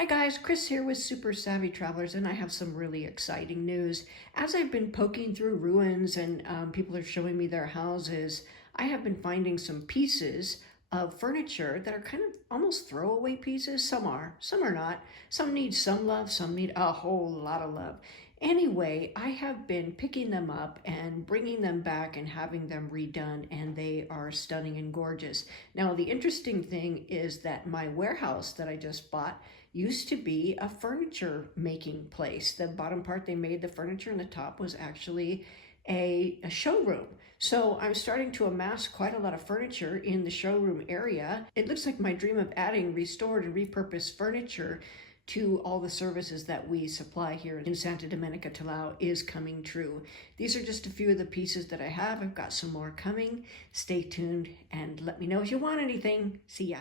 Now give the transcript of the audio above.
Hi guys, Chris here with Super Savvy Travelers, and I have some really exciting news. As I've been poking through ruins and people are showing me their houses, I have been finding some pieces of furniture that are kind of almost throwaway pieces. Some are not. Some need some love, some need a whole lot of love. Anyway, I have been picking them up and bringing them back and having them redone, and they are stunning and gorgeous. Now, the interesting thing is that my warehouse that I just bought used to be a furniture making place. The bottom part, they made the furniture, and the top was actually a showroom. So I'm starting to amass quite a lot of furniture in the showroom area. It looks like my dream of adding restored and repurposed furniture to all the services that we supply here in Santa Domenica, Talao is coming true. These are just a few of the pieces that I have. I've got some more coming. Stay tuned and let me know if you want anything. See ya.